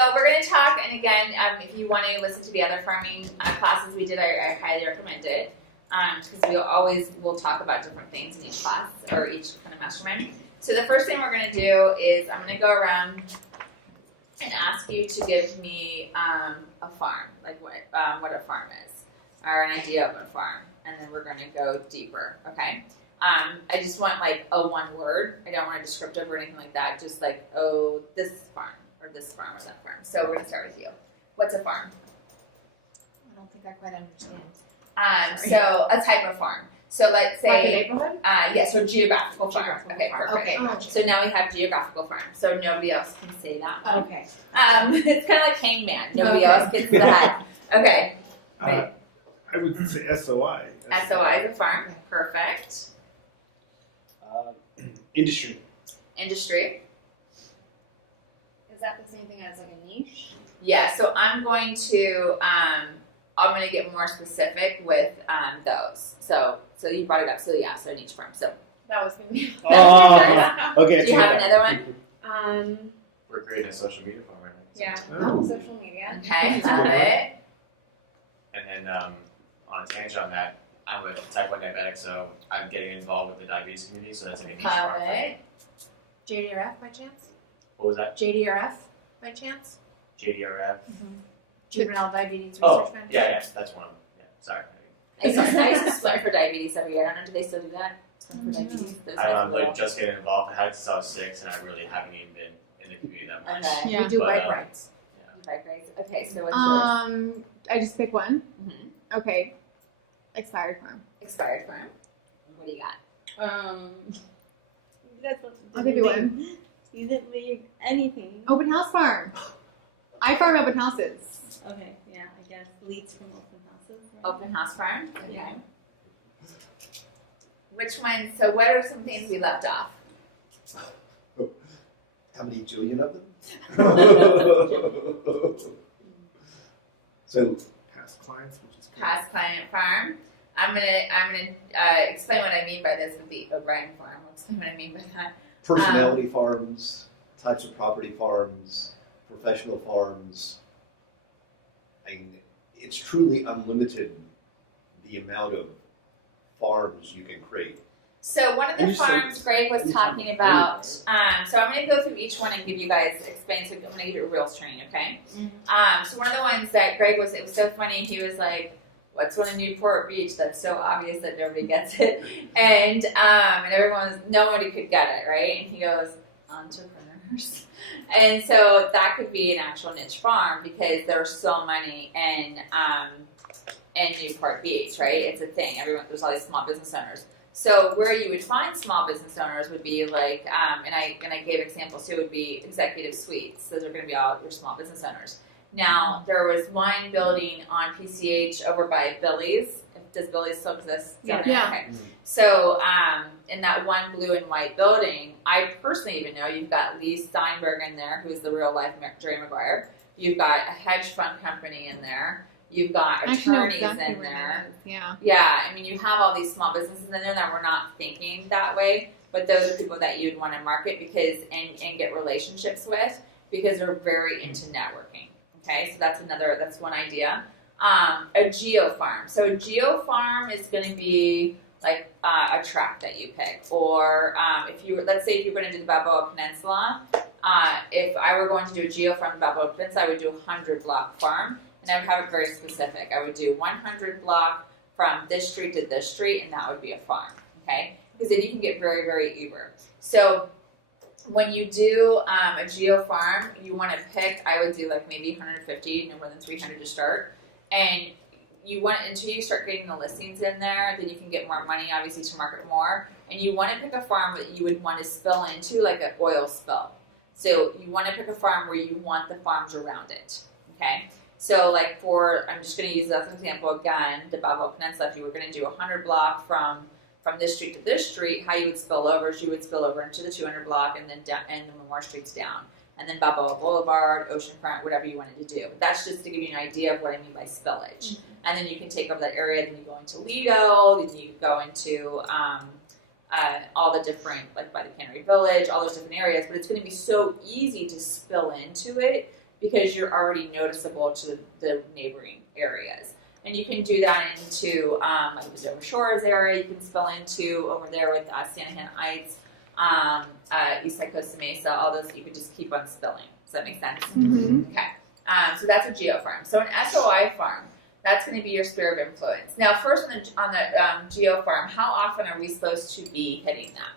So we're going to talk, and again, if you want to listen to the other farming classes we did, I highly recommend it, because we'll talk about different things in each class or each kind of mastermind. So the first thing we're going to do is I'm going to go around and ask you to give me a farm, like what a farm is, or an idea of a farm, and then we're going to go deeper. Okay. I just want like a one word. I don't want a descriptive or anything like that. Just like, oh, this farm or this farm or that farm. So we're gonna start with you. What's a farm? I don't think I quite understand. So a type of farm. So let's say like a neighborhood? Yes, or geographical farm. Okay, perfect. Okay. Gotcha. So now we have geographical farm. So nobody else can say that. Okay. It's kind of like hangman. Nobody else gets that. Okay. I would say SOI. SOI is a farm. Okay. Perfect. Industry. Industry. Is that the same thing as like a niche? Yeah, so I'm going to get more specific with those. So you brought it up. So yeah, so niche farm. So That was gonna be. Okay. do you have another one? We're creating a social media farm right now. Yeah. Oh. Social media. Okay, got it. And then on a tangent on that, I'm a type 1 diabetic, so I'm getting involved with the diabetes community, so that's like a niche farm. Got it. JDRF by chance? What was that? JDRF by chance? JDRF? Juvenile Diabetes Research Oh, Foundation. yeah, that's one of them. Yeah, sorry. I used to swim for diabetes every year. I don't know, do they still do that? Swim for diabetes? Those I'm guys are like just getting involved. I had it since I was 6, and I really haven't even been in the community that much. Okay. We do But, bike rides. Bike rides. Okay, so what's yours? I just pick one. Mm-hmm. Okay. Expired farm. Expired farm. What do you got? That's what I'll give you one. You didn't leave anything. Open house farm. I farm open houses. Okay, yeah, I guess leads from open houses. Right? Open house farm. Okay. Yeah. Which one? So what are some things we left off? How many jillion of them? So Past clients, which is good. Past client farm. I'm gonna explain what I mean by this with the O'Brien farm. I'll explain what I mean by that. personality farms, types of property farms, professional farms. I mean, it's truly unlimited the amount of farms you can create. So one of the farms Greg was talking about, so I'm going to go through each one and give you guys, explain, so I'm going to give you a reels training, okay? So one of the ones that Greg was, it was so funny, he was like, what's one in Newport Beach that's so obvious that nobody gets it? And nobody could get it, right? And he goes, entrepreneurs. And so that could be an actual niche farm because there's so many in Newport Beach, right? It's a thing. There's all these small business owners. So where you would find small business owners would be like, and I gave examples too, would be executive suites. Those are going to be all your small business owners. Now, there was one building on PCH over by Billy's. Does Billy's still exist? Yeah. Okay. So in that one blue and white building, I personally even know you've got Lee Steinberg in there, who's the real life Jerry Maguire. You've got a hedge fund company in there. You've got attorneys in there. Yeah. Yeah, I mean, you have all these small businesses in there that we're not thinking that way, but those are people that you'd want to market and get relationships with because they're very into networking. Okay, so that's one idea. A geo farm. So a geo farm is going to be like a tract that you pick, or let's say if you're going to do the Balboa Peninsula, if I were going to do a geo farm in Balboa Peninsula, I would do a 100-block farm. And I would have it very specific. I would do 100 block from this street to this street, and that would be a farm, okay? Because then you can get very, very uber. So when you do a geo farm, you want to pick, I would do like maybe 150, no more than 300 to start. And you want, until you start getting the listings in there, then you can get more money, obviously, to market more. And you want to pick a farm that you would want to spill into, like an oil spill. So you want to pick a farm where you want the farms around it, okay? So like I'm just going to use that as an example again, the Balboa Peninsula, if you were going to do a 100 block from this street to this street, how you would spill over is you would spill over into the 200 block and then down, and the more streets down. And then Balboa Boulevard, Oceanfront, whatever you wanted to do. But that's just to give you an idea of what I mean by spillage. And then you can take over that area, then you go into Lido, then you go into all the different, like by the Cannery Village, all those different areas. But it's going to be so easy to spill into it because you're already noticeable to the neighboring areas. And you can do that into like the Dover Shores area. You can spill into over there with Santa Ana Heights, East Side Costa Mesa. All those you could just keep on spilling. Does that make sense? Mm-hmm. Okay. So that's a geo farm. So an SOI farm, that's going to be your sphere of influence. Now, first on the geo farm, how often are we supposed to be hitting that?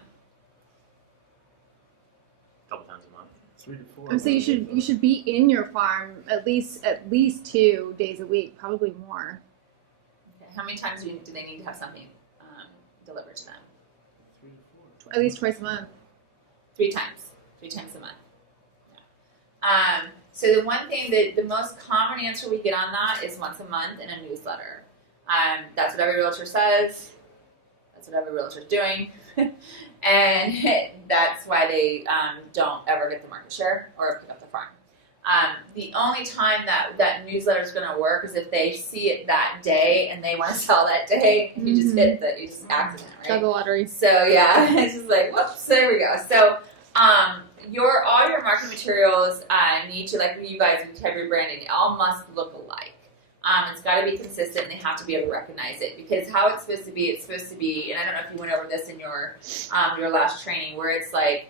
A couple times a month. 3 to 4. I would say you should be in your farm at least 2 days a week, probably more. Okay. How many times do they need to have something delivered to them? 3 to 4. At least twice a month. 3 times. 3 times a month. Yeah. So the one thing that the most common answer we get on that is once a month in a newsletter. That's what every realtor says. That's what every realtor is doing. And that's why they don't ever get the market share or pick up the farm. The only time that newsletter is going to work is if they see it that day and they want to sell that day. And you just hit you just accident, right? Juggle lottery. So yeah, it's just like whoops. There we go. So all your marketing materials need to, like you guys have your branding, it all must look alike. It's got to be consistent, and they have to be able to recognize it, because how it's supposed to be, and I don't know if you went over this in your last training, where it's like,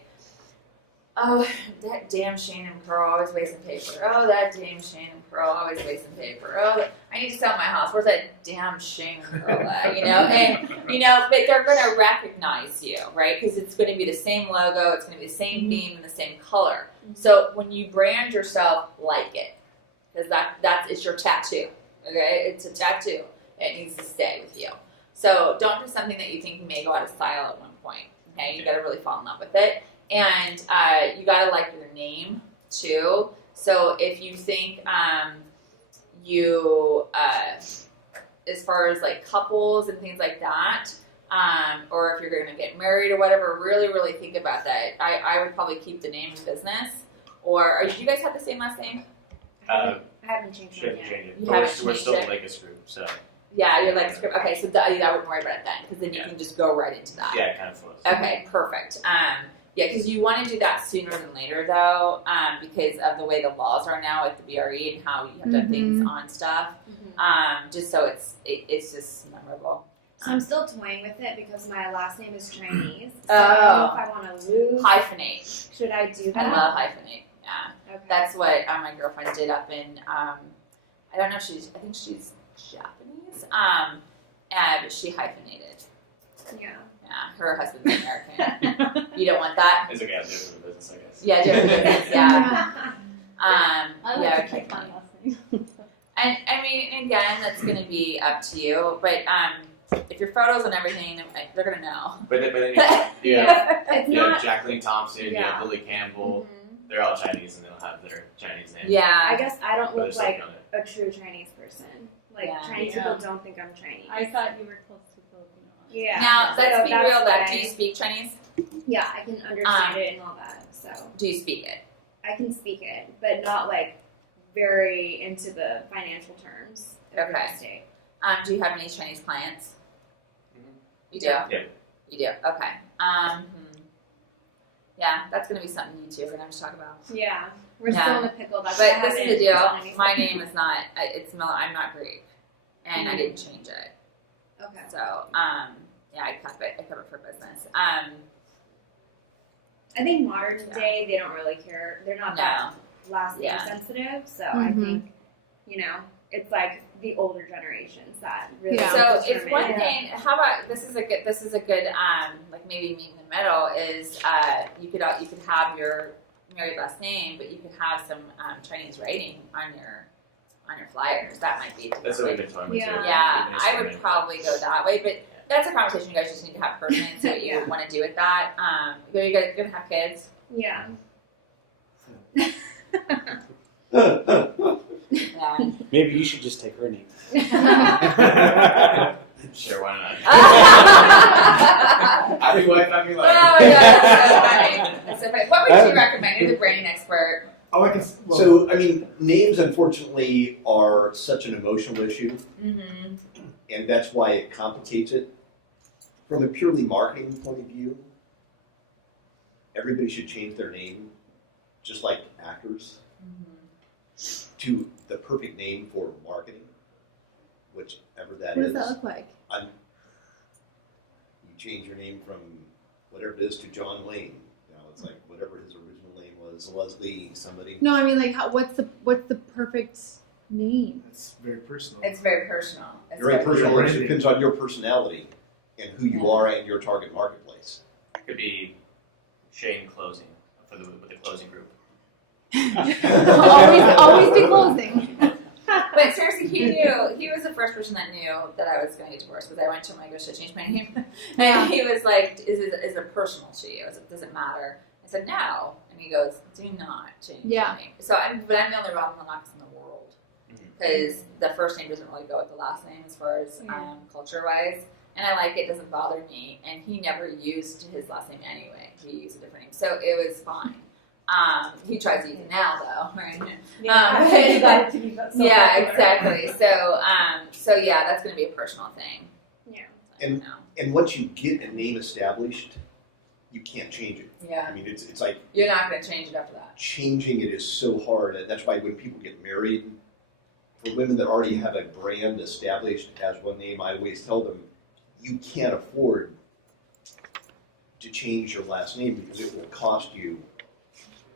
oh, that damn Shane and Pearl always wasting paper. Oh, that damn Shane and Pearl always wasting paper. Oh, I need to sell my house. Where's that damn Shane and Pearl at? But they're going to recognize you, right? Because it's going to be the same logo, it's going to be the same theme and the same color. So when you brand yourself, like it, because it's your tattoo. Okay, it's a tattoo. It needs to stay with you. So don't do something that you think may go out of style at one point. Okay, you got to really fall in love with it. And you gotta like your name too. So if you think as far as like couples and things like that, or if you're gonna get married or whatever, really, really think about that. I would probably keep the name in business. Or do you guys have the same last name? I haven't changed Should it have yet. changed it. You But haven't we're still changed the it? Lakers group, so Yeah, you're like script. Okay, so I wouldn't worry about it then, because then you Yeah. can just go right into that. yeah, it kind of flows. Okay, perfect. Yeah, because you want to do that sooner than later, though, because of the way the laws are now with the BRE and how you have to have things on stuff. Just so it's just memorable. So I'm still toying with it because my last name is Chinese. So Oh. I don't know if I want to lose. Hyphenate. Should I do I that? love hyphenate. Yeah, Okay. that's what my girlfriend did up in. I don't know. I think she's Japanese. But she hyphenated. Yeah. Yeah, her husband's American. You don't want that. It's okay, I'll do it for the business, I guess. Yeah, different business. Yeah. I like Yeah, to keep my hyphenate. last name. And I mean, again, that's going to be up to you. But if your photos and everything, they're going to know. But then you have, It's you have not. Jacqueline Thompson, you Yeah. have Billy Campbell. Mhm. They're all Chinese and they'll have their Chinese name. I Yeah. guess I don't But they're look still like on it. a true Chinese person. Like Yeah. Chinese Yeah. people don't think I'm Chinese. I thought you were close to Filipino. Yeah. Now, let's So be that's real. Though, why- do you speak Chinese? Yeah, I can understand it and all that. So Do you speak it? I can speak it, but not like very into the financial terms of real Okay. estate. Do you have any Chinese clients? Mhm. You do. Yeah. Yeah. You do. Okay. Yeah, that's going to be something you two are going to have to talk about. Yeah, we're Yeah. still in the pickle. That's why I But this is haven't the done deal. anything. My name is not. It's Miller. I'm not Greek, and I didn't change it. Okay. So yeah, I kept it. I kept it for business. I think modern Yeah. day they don't really care. They're not that last name Yeah. sensitive. So I Mhm. think it's like the older generations that really. Yeah. So it's determine one it. thing. How about this is a good like maybe meet in the middle is you could have your married last name, but you could have some Chinese writing on your flyers. That might be That's what we've been toying with Yeah. too. yeah. Nice I to would make. probably go that way, but that's a conversation you guys just need to have personally and see what you Yeah. want to do with that. You guys gonna have kids? Yeah. Yeah. Maybe you should just take her name. Sure, why not? Oh Happy wife, happy life. my god, that's so funny. That's so funny. What would you recommend? You're the branding expert. Oh, I can. Well, So, I mean, names unfortunately are such an emotional issue, Mm-hmm. and that's why it complicates it. From a purely marketing point of view, everybody should change their name, just like actors. to the perfect name for marketing, whichever that What is. does that look like? You change your name from whatever it is to John Lane. You know, it's like whatever his original name was, Leslie somebody. No, I mean like what's the perfect name? It's very personal. It's very personal. It's Very personal. It branding. depends on your personality and who you are and your target marketplace. Could be Shane Closing with the closing group. always be closing. But seriously, he was the first person that knew that I was going to get divorced because I went to him, I go, should I change my name? And he was like, is it personal to you? Does it matter? I said, no. And he goes, do not change Yeah. your name. So I'm the only Rob Milonakis in the world because the first name doesn't really go with the last name as far as culture-wise. And I like it, doesn't bother me. And he never used his last name anyway. He used a different name. So it was fine. He tries to use it now, though, right? You got it to be so Yeah, popular. exactly. So yeah, that's going to be a personal thing. Yeah. I don't know. And once you get a name established, you can't change it. Yeah, I mean, it's like you're not going to change it after that. changing it is so hard. And that's why when people get married, for women that already have a brand established as one name, I always tell them, you can't afford to change your last name because it will cost you.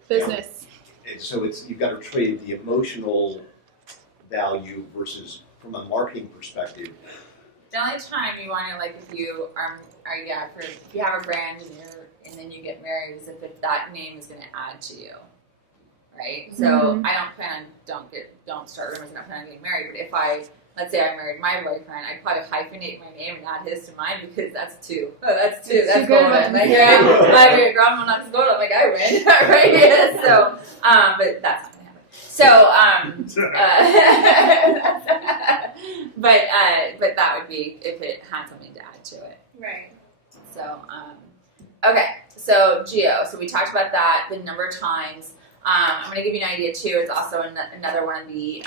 Business. And so you've got to trade the emotional value versus from a marketing perspective. The only time you want to, like, if you if you have a brand and then you get married, is if that name is going to add to you, right? So Mhm. I don't plan on don't start rumors. I'm not planning on getting married. But let's say I married my boyfriend, I'd probably hyphenate my name and add his to mine because that's two. That's It's That's too good golden. of a- Like, yeah, my grandma not golden. I'm like, I win, right? Yeah, so, but that's not gonna happen. So, but that would be if it had something to add to it. Right. So, okay. So Geo. So we talked about that the number of times. I'm going to give you an idea too. It's also another one of the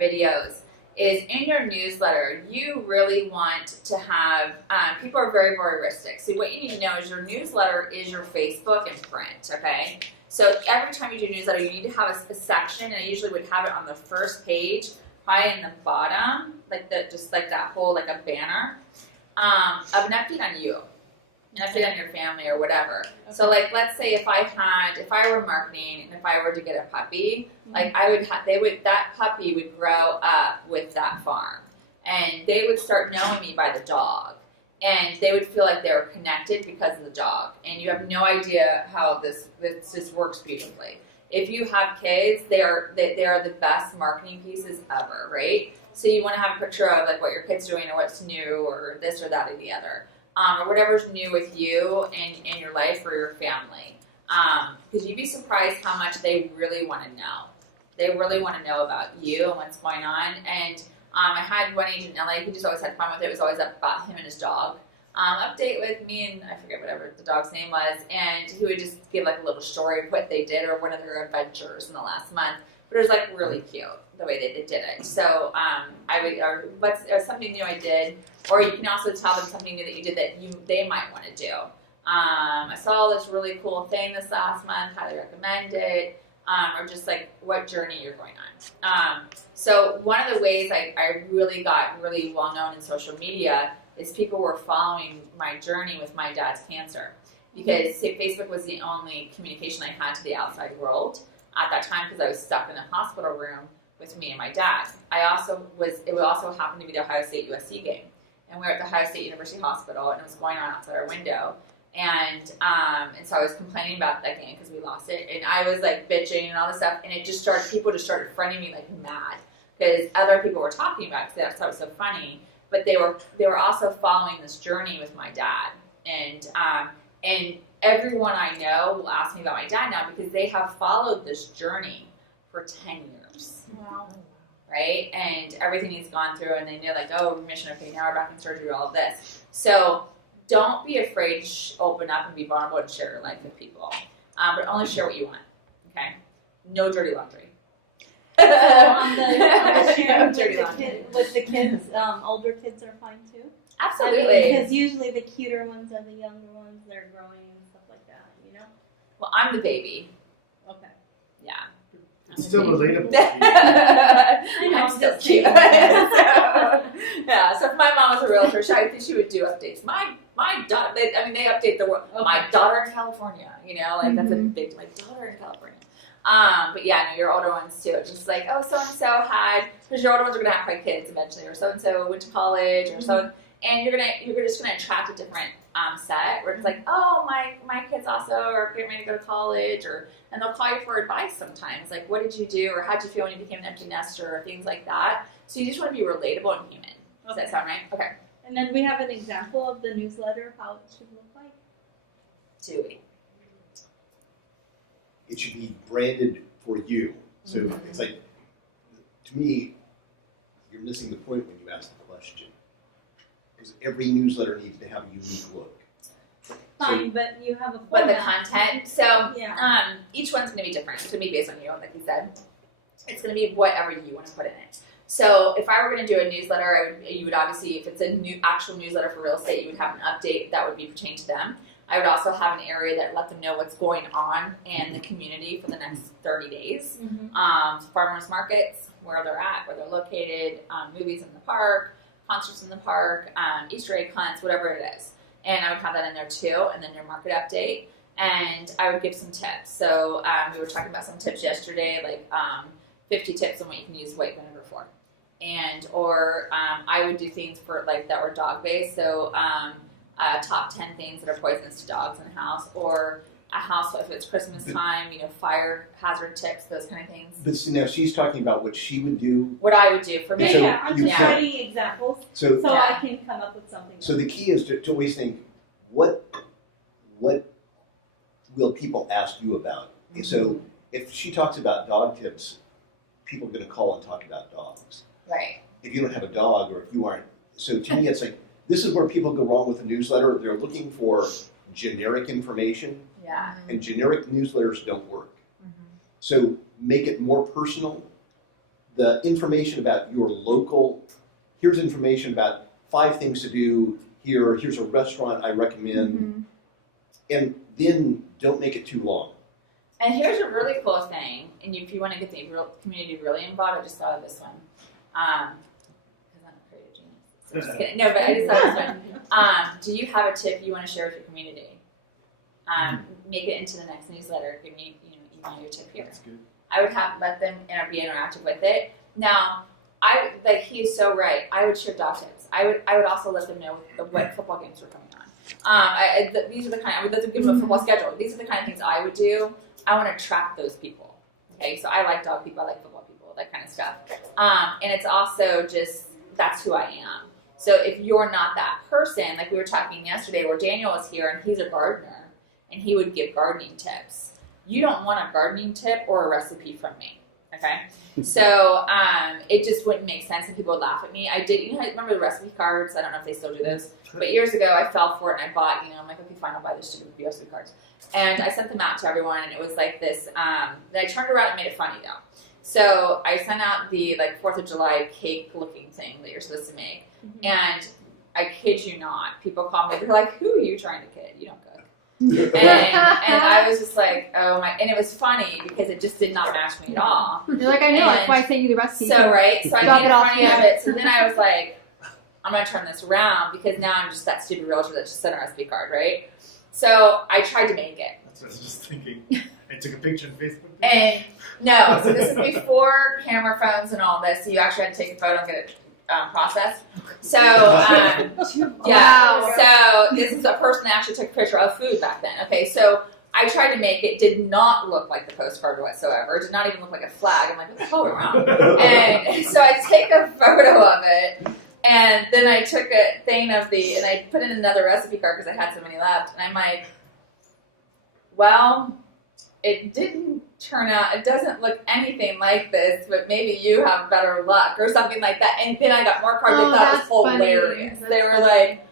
videos. Is in your newsletter, you really want to have, people are very voyeuristic. So what you need to know is your newsletter is your Facebook and print, okay? So every time you do a newsletter, you need to have a section, and I usually would have it on the first page, probably in the bottom, just like that whole, like a banner, of an update on you, an update on your family or whatever. So like, let's say if I were marketing and if I were to get a puppy, like that puppy would grow up with that farm, and they would start knowing me by the dog, and they would feel like they were connected because of the dog. And you have no idea how this works beautifully. If you have kids, they are the best marketing pieces ever, right? So you want to have a picture of like what your kid's doing or what's new or this or that or the other. Or whatever's new with you and in your life or your family. Because you'd be surprised how much they really want to know. They really want to know about you and what's going on. And I had one agent in LA who just always had fun with it. It was always about him and his dog. Update with me and I forget whatever the dog's name was. And he would just give like a little story of what they did or one of their adventures in the last month. But it was like really cute the way they did it. So or something new I did. Or you can also tell them something new that you did that they might want to do. I saw this really cool thing this last month, highly recommend it, or just like what journey you're going on. So one of the ways I really got really well known in social media is people were following my journey with my dad's cancer. Because Facebook was the only communication I had to the outside world at that time because I was stuck in a hospital room with me and my dad. It would also happen to be the Ohio State USC game. And we were at the Ohio State University Hospital, and it was going on outside our window. And so I was complaining about that game because we lost it. And I was like bitching and all this stuff. And people just started friending me like mad because other people were talking about it because they thought it was so funny. But they were also following this journey with my dad. And everyone I know will ask me about my dad now because they have followed this journey for 10 years. Wow. Right? And everything he's gone through, and they know, like, oh, remission, okay, now we're back in surgery, all of this. So don't be afraid to open up and be vulnerable and share your life with people. But only share what you want, okay? No dirty laundry. So on the sharing Dirty laundry. with the kids, older kids are fine too? Absolutely. Because usually the cuter ones are the younger ones, they're growing and stuff like that, you know? Well, I'm the baby. Okay. Yeah. It's still relatable. I'm still just cute. saying. Yeah, so if my mom was a realtor, I think she would do updates. My daughter, they update the world. My daughter in California, like that's a big, my daughter in California. But yeah, no, your older ones too. It's just like, oh, so and so had, because your older ones are gonna have like kids eventually, or so and so went to college, or so, and you're just gonna attract a different set where it's like, oh, my kids also are getting ready to go to college, and they'll call you for advice sometimes, like what did you do, or how did you feel when you became an empty nester, or things like that. So you just want to be relatable and human. Does that sound right? Okay. And then we have an example of the newsletter, how it should look like. Do we? It should be branded for you. So it's like, to me, you're missing the point when you ask the question. Because every newsletter needs to have a unique look. Fine, but you have a But the format. content, so Yeah. each one's going to be different. It's going to be based on you, like you said. It's going to be whatever you want to put in it. So if I were going to do a newsletter, you would obviously, if it's a new actual newsletter for real estate, you would have an update that would be pertaining to them. I would also have an area that let them know what's going on in the community for the next 30 days. Farmers markets, where they're at, where they're located, movies in the park, concerts in the park, Easter egg hunts, whatever it is. And I would have that in there too, and then your market update. And I would give some tips. So we were talking about some tips yesterday, like 50 tips on what you can use white vinegar for. Or I would do things for like that were dog based. So top 10 things that are poisonous to dogs in a house, or a house if it's Christmas time, fire hazard tips, those kind of things. But see, now she's talking about what she would do. What I would do for me. So Yeah, I'm just yeah. writing examples So, so I can come up with something. so the key is to always think, what will people ask you about? So if she talks about dog tips, people are going to call and talk about dogs. Right. If you don't have a dog, or if you aren't, so to me it's like, this is where people go wrong with the newsletter. They're looking for generic information, Yeah. and generic newsletters don't work. So make it more personal. The information about your local, here's information about 5 things to do here, here's a restaurant I recommend, and then don't make it too long. And here's a really cool thing, and if you want to get the community really involved, I just thought of this one. Because I'm a creative genius. So just kidding. No, but I just thought of this one. Do you have a tip you want to share with your community? Make it into the next newsletter. Give me, email your tip here. That's good. I would let them be interactive with it. Now, he is so right. I would share dog tips. I would also let them know what football games were coming on. These are the kind. I would let them give them a football schedule. These are the kind of things I would do. I want to attract those people. Okay, so I like dog people. I like football people. That kind of stuff. And it's also just that's who I am. So if you're not that person, like we were talking yesterday, where Daniel was here and he's a gardener and he would give gardening tips. You don't want a gardening tip or a recipe from me, okay? So it just wouldn't make sense, and people would laugh at me. I remember the recipe cards? I don't know if they still do those, but years ago I fell for it and I bought. I'm like, okay, fine, I'll buy this stupid recipe cards, and I sent them out to everyone, and it was like this. Then I turned around and made it funny though. So I sent out the 4th of July cake-looking thing that you're supposed to make, and I kid you not, people call me. They're like, "Who are you trying to kid? You don't cook." and I was just like, oh my, and it was funny because it just did not match me at all. You're like, I know, that's why I sent you the recipe. So, right, so I Drop made it off funny of here. it. So then I was like, I'm going to turn this around because now I'm just that stupid realtor that just sent a recipe card, right? So I tried to make it. That's what I was just thinking. I took a picture on Facebook. And no, so this is before camera phones and all this, so you actually had to take a photo and get it processed. So, Wow. so this is a person that actually took a picture of food back then. Okay, so I tried to make it, did not look like the postcard whatsoever. It did not even look like a flag. I'm like, what the hell went wrong? And so I take a photo of it, and then I took a thing of and I put in another recipe card because I had so many left, and I'm like, well, it didn't turn out, it doesn't look anything like this, but maybe you have better luck or something like that. And then I got more cards. Oh, They thought it that's was funny. hilarious. That's They were funny. like,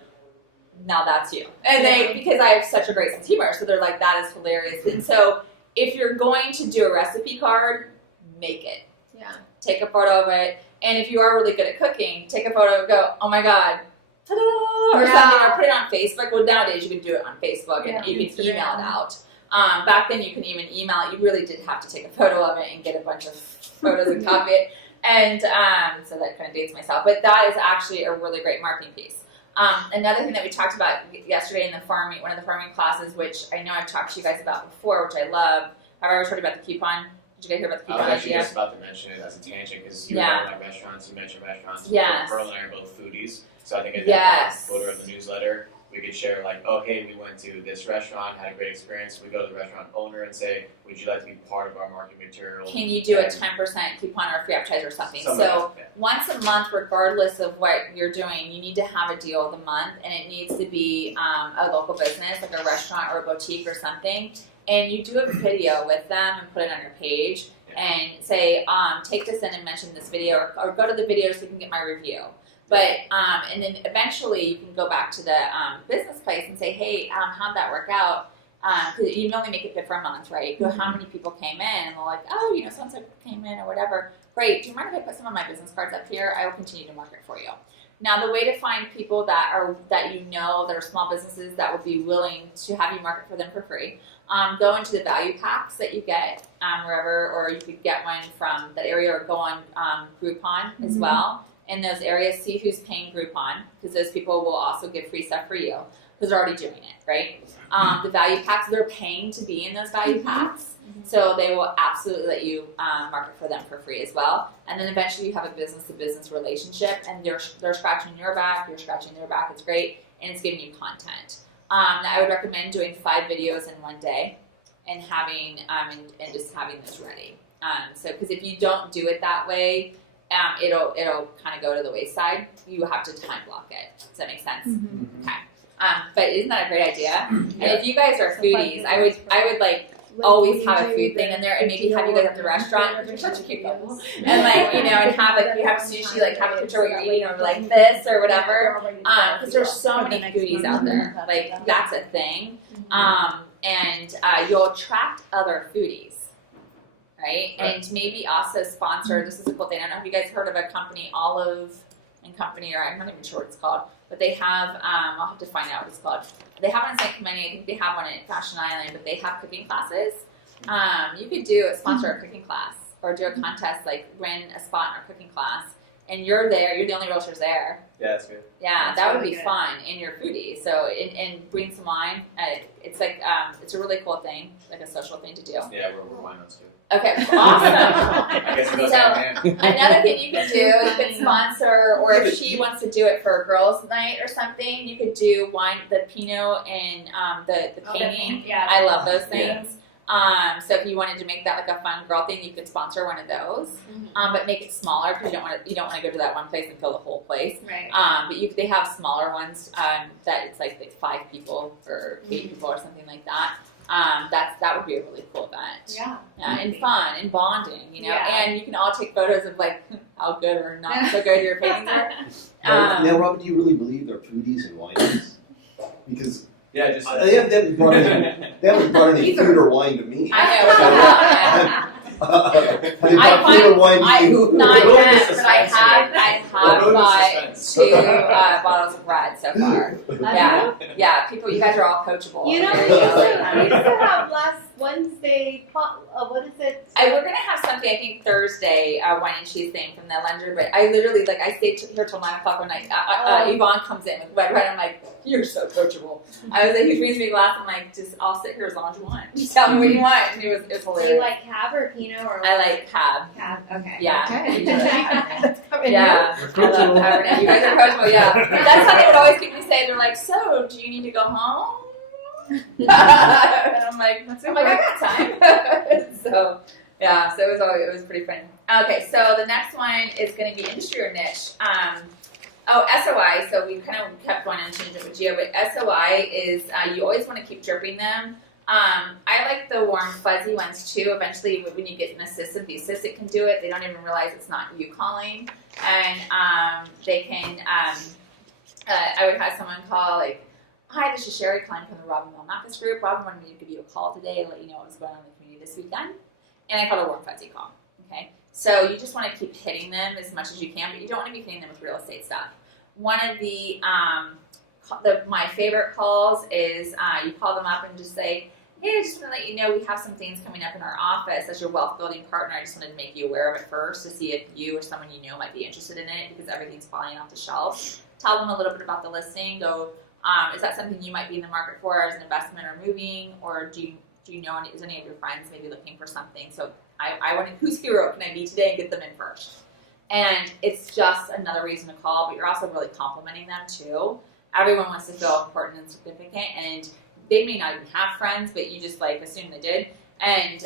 now that's you. And because I have such a great sense of humor, so they're like, that is hilarious. And so if you're going to do a recipe card, make it. Yeah. Take a photo of it. And if you are really good at cooking, take a photo and go, oh my God, ta-da, or Yeah. something, or put it on Facebook. Well, nowadays you can do it on Facebook and Yeah, you can email it Instagram. out. Back then, you can even email it. You really did have to take a photo of it and get a bunch of photos and copy it. And so that kind of dates myself. But that is actually a really great marketing piece. Another thing that we talked about yesterday in one of the farming classes, which I know I've talked to you guys about before, which I love. Have I ever told you about the coupon? Did you guys hear about the I coupon was actually idea? just about to mention it as a tangent because you Yeah. were talking about restaurants, you mentioned restaurants. Yes. Pearl and I are both foodies, so I think in Yes. the footer of the newsletter, we could share like, oh hey, we went to this restaurant, had a great experience. We go to the restaurant owner and say, would you like to be part of our marketing material? Can you do a And 10% coupon or a free appetizer or something? something So like that. once a month, regardless of what you're doing, you need to have a deal of the month, and it needs to be a local business, like a restaurant or a boutique or something. And you do a video with them and put it on your page and say, take this in and mention this video, or go to the video so you can get my review. But and then eventually you can go back to the business place and say, hey, how'd that work out? Because you can only make it good for a month, right? Go, how many people came in? And they're like, oh, so-and-so came in or whatever. Great. Do you mind if I put some of my business cards up here? I will continue to market for you. Now, the way to find people that are small businesses that would be willing to have you market for them for free, go into the value packs that you get wherever, or you could get one from that area, or go on Groupon as well. In those areas, see who's paying Groupon, because those people will also give free stuff for you because they're already doing it, right? The value packs, they're paying to be in those value packs, so they will absolutely let you market for them for free as well. And then eventually you have a business-to-business relationship, and they're scratching your back, you're scratching their back. It's great, and it's giving you content. I would recommend doing 5 videos in one day and having and just having those ready. So because if you don't do it that way, it'll kind of go to the wayside. You have to time block it. Does that make sense? Okay. But isn't that a great idea? And if you guys are foodies, I would like always have a food thing in there, and maybe have you guys at the restaurant. You're such a cute couple. And like, and have like, if you have sushi, like have a picture of what you're eating, or like this or whatever. Because there's so many foodies out there. Like that's a thing. And you'll attract other foodies. Right? And maybe also sponsor, this is a cool thing, I don't know if you guys heard of a company, Olive and Company, or I'm not even sure what it's called, but they have, I'll have to find out what it's called. They have one in St. Clemente, I think they have one at Fashion Island, but they have cooking classes. You could sponsor a cooking class, or do a contest, like win a spot in our cooking class, and you're there, you're the only realtors there. Yeah, that's good. Yeah, That's that would really be good. fun, and you're a foodie, so, and bring some wine. It's like, it's a really cool thing, like a social thing to do. Yeah, we're winos too. Okay, awesome. I guess it goes So, hand in hand. Another thing you could do, you could sponsor, or if she wants to do it for a girls' night or something, you could do the Pinot and the painting. Yeah. I love those things. So if you wanted to make that like a fun girl thing, you could sponsor one of those, but make it smaller, because you don't want to go to that one place and fill the whole place. Right. But they have smaller ones that it's like 5 people or 8 people or something like that. That would be a really cool event. Yeah. And fun and bonding, Yeah. and you can all take photos of like how good or not so good your paintings are. Now, Robin, do you really believe they're foodies and wineries? Because Yeah, just they haven't brought any food or wine to me. I know. They brought I food or wine to I you. not Ruin the yet, but I suspense have Ruin the bought suspense. 2 bottles of red so far. Yeah, people, you guys are all coachable. You know, There we you used go. to have last Wednesday, what is it? We're gonna have something, I think Thursday, wine and cheese thing from the lender. But I literally, like, I stayed here till 9 o'clock one night. Yvonne comes in with red wine. I'm like, you're so coachable. I was like, he brings me a glass. I'm like, I'll sit here as long as you want. Just tell me what you want. And it was Do you hilarious. like cab or Pinot or? I like cab. cab. Okay. Yeah. Okay. Yeah. I love Cabernet. You guys are coachable. Yeah. That's how they would always keep me say. They're like, so do you need to go home? And I'm like, I got time. So it was pretty fun. Okay, so the next one is going to be industry or niche. SOI. So we kind of kept going on a tangent with Gio, but SOI is you always want to keep dripping them. I like the warm fuzzy ones too. Eventually, when you get an assistant, the assistant can do it. They don't even realize it's not you calling, and they can. I would have someone call like, "Hi, this is Sherry calling from the Robin Milonakis group. Robin wanted me to give you a call today and let you know what was going on in the community this weekend." And I called a warm fuzzy call. Okay, so you just want to keep hitting them as much as you can, but you don't want to be hitting them with real estate stuff. One of my favorite calls is you call them up and just say, hey, I just want to let you know we have some things coming up in our office as your wealth building partner. I just wanted to make you aware of it first to see if you or someone you know might be interested in it because everything's falling off the shelves. Tell them a little bit about the listing. Go, is that something you might be in the market for as an investment or moving, or do you know is any of your friends maybe looking for something? So I want to, whose hero can I be today and get them in first? And it's just another reason to call, but you're also really complimenting them too. Everyone wants to feel important and significant, and they may not even have friends, but you just like assume they did, and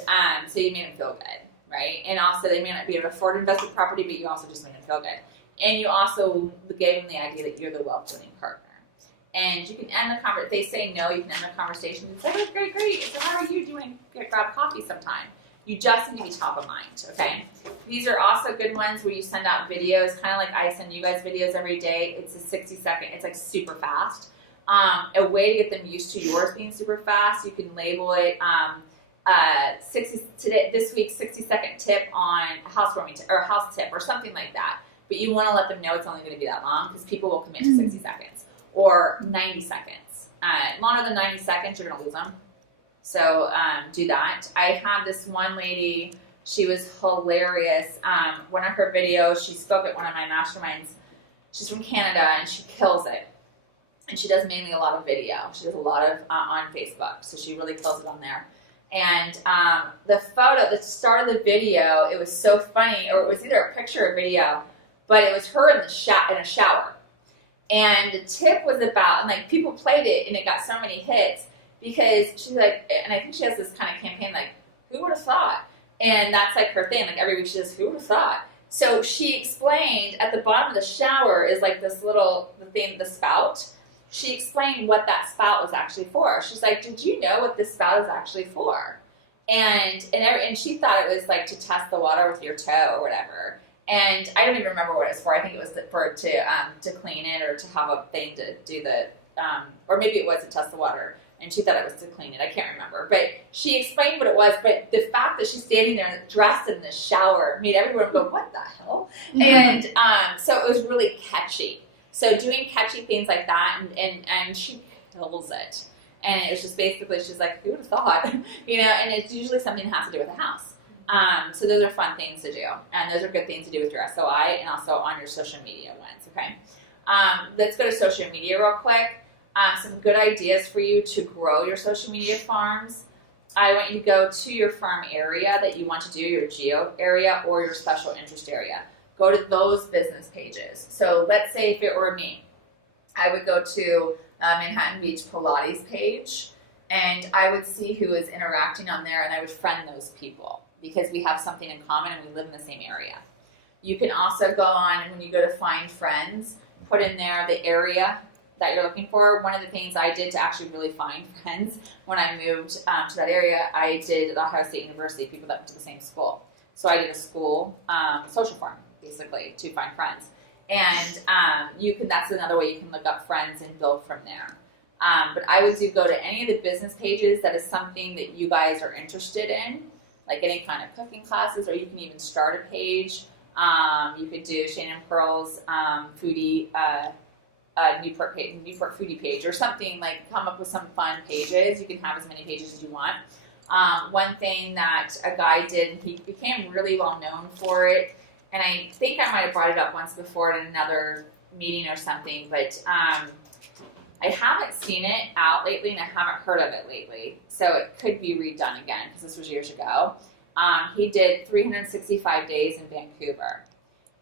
so you made them feel good, right? And also they may not be able to afford invested property, but you also just made them feel good, and you also gave them the idea that you're the wealth building partner. And you can end the conversation. If they say no, you can end the conversation and say, "Oh, great. So how are you doing? Grab coffee sometime." You just need to be top of mind, okay? These are also good ones where you send out videos, kind of like I send you guys videos every day. It's a 60-second. It's like super fast. A way to get them used to yours being super fast, you can label it this week's 60-second tip on a housewarming tip or a house tip or something like that. But you want to let them know it's only going to be that long because people will commit to 60 seconds or 90 seconds. Longer than 90 seconds, you're going to lose them. So do that. I had this one lady, she was hilarious. One of her videos, she spoke at one of my masterminds. She's from Canada and she kills it. And she does mainly a lot of video. She does a lot of on Facebook, so she really kills it on there. And the photo, the start of the video, it was so funny, or it was either a picture or video, but it was her in a shower. And the tip was about, and like people played it, and it got so many hits because she's like, and I think she has this kind of campaign like, who would have thought? And that's like her thing. Like every week she says, who would have thought? So she explained at the bottom of the shower is like this little the spout. She explained what that spout was actually for. She's like, did you know what this spout is actually for? And she thought it was like to test the water with your toe or whatever. And I don't even remember what it was for. I think it was to clean it or to have a thing to do the, or maybe it was to test the water. And she thought it was to clean it. I can't remember. But she explained what it was. But the fact that she's standing there dressed in the shower made everyone go, what the hell? Mm-hmm. And so it was really catchy. So doing catchy things like that, and she kills it. And it was just basically, she's like, who would have thought? You know, and it's usually something that has to do with a house. So those are fun things to do. And those are good things to do with your SOI and also on your social media ones, okay? Let's go to social media real quick. Some good ideas for you to grow your social media farms. I want you to go to your farm area that you want to do, your geo area or your special interest area. Go to those business pages. So let's say if it were me, I would go to Manhattan Beach Pilates page and I would see who is interacting on there and I would friend those people because we have something in common and we live in the same area. You can also go on and when you go to find friends, put in there the area that you're looking for. One of the things I did to actually really find friends when I moved to that area, I did at Ohio State University, people that went to the same school. So I did a school social farm, basically, to find friends. And that's another way you can look up friends and build from there. But I would go to any of the business pages that is something that you guys are interested in, like any kind of cooking classes, or you can even start a page. You could do Shannon Pearl's foodie Newport foodie page or something, like come up with some fun pages. You can have as many pages as you want. One thing that a guy did, he became really well known for it, and I think I might have brought it up once before in another meeting or something, but I haven't seen it out lately and I haven't heard of it lately, so it could be redone again because this was years ago. He did 365 days in Vancouver,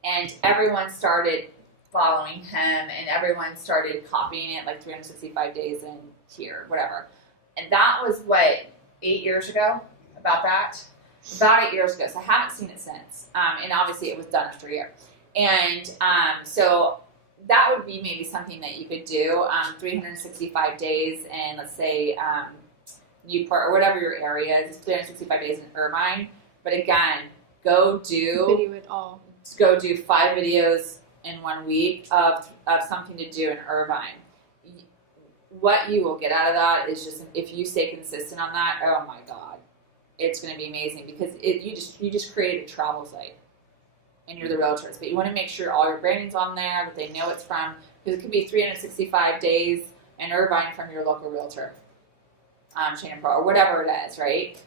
and everyone started following him and everyone started copying it, like 365 days in here, whatever. And that was, 8 years ago? About 8 years ago. So I haven't seen it since. And obviously it was done after a year. And so that would be maybe something that you could do, 365 days in, let's say, Newport or whatever your area is, 365 days in Irvine. But again, go do 5 videos in 1 week of something to do in Irvine. What you will get out of that is just, if you stay consistent on that, oh my God, it's going to be amazing because you just created a travel site and you're the realtors. But you want to make sure all your branding's on there, that they know it's from, because it could be 365 days in Irvine from your local realtor. Chain and Pearl or whatever it is, right?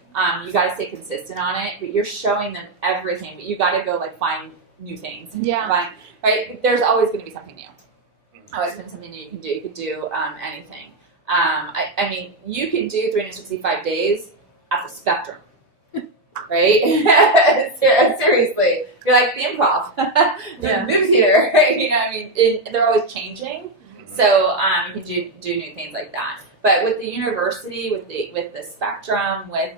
You got to stay consistent on it, but you're showing them everything. But you got to go like find new things. Yeah. Right? There's always going to be something new. Always been something new you can do. You could do anything. I mean, you could do 365 days at the Spectrum, right? Seriously, you're like the Improv, the movie theater, right? You know, I mean, they're always changing, so you can do new things like that. But with the university, with the Spectrum, with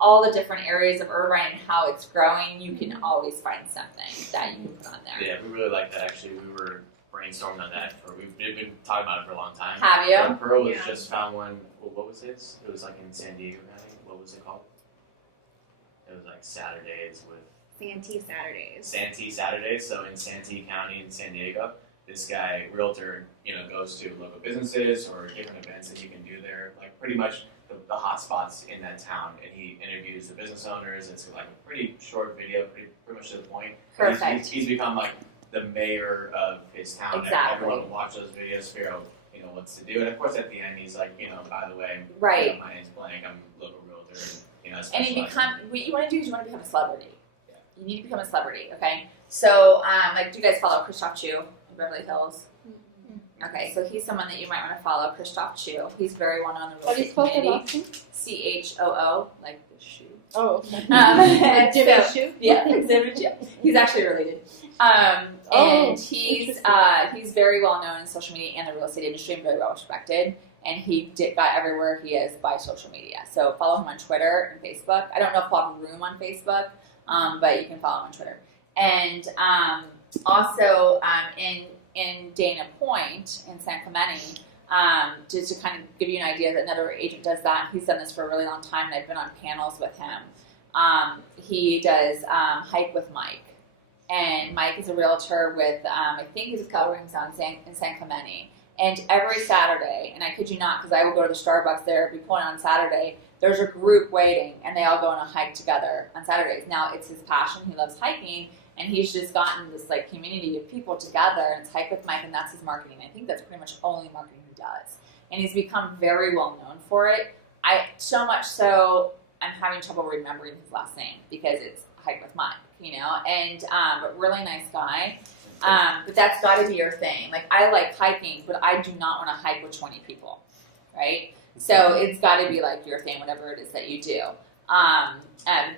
all the different areas of Irvine and how it's growing, you can always find something that you can put on there. Yeah, we really like that. Actually, we were brainstorming on that we've been talking about it for a long time. Have you? But Pearl was Yeah. just found one. What was it? It was like in San Diego County. What was it called? It was like Saturdays with Santee Saturdays. Santee Saturdays. So in Santee County in San Diego, this guy realtor, goes to local businesses or different events that you can do there, like pretty much the hot spots in that town, and he interviews the business owners. It's like a pretty short video, pretty much to the point. Perfect. He's become like the mayor of his town. Exactly. Everyone will watch those videos, figure out what's to do, and of course at the end he's like, by the way, Right. my name's blank. I'm a local realtor, and I And you specialize what you want to do is you want to become a celebrity. Yeah. You need to become a celebrity, okay? So, like, do you guys follow Christoph Chu in Beverly Hills? Okay, so he's someone that you might want to follow, Christoph Chu. He's very well known in the real How do you estate spell the community. last name? CHOO, like the shoe. Oh, okay. And Jimmy so- Shoe? Yeah, Exhibit Chu. He's actually related. Oh, And he's interesting. he's very well known in social media and the real estate industry and very well respected. And he got everywhere he is by social media. So follow him on Twitter and Facebook. I don't know if he'll have a room on Facebook, but you can follow him on Twitter. And also in Dana Point in San Clemente, just to kind of give you an idea that another agent does that. He's done this for a really long time, and I've been on panels with him. He does Hike with Mike. And Mike is a realtor with, I think his coverings in San Clemente. And every Saturday, and I kid you not, because I will go to the Starbucks there, be pulling on Saturday, there's a group waiting, and they all go on a hike together on Saturdays. Now, it's his passion. He loves hiking, and he's just gotten this like community of people together, and it's Hike with Mike, and that's his marketing. I think that's pretty much only marketing he does. And he's become very well known for it. So much so, I'm having trouble remembering his last name, because it's Hike with Mike, and but really nice guy. But that's got to be your thing. Like, I like hiking, but I do not want to hike with 20 people, right? So it's got to be like your thing, whatever it is that you do.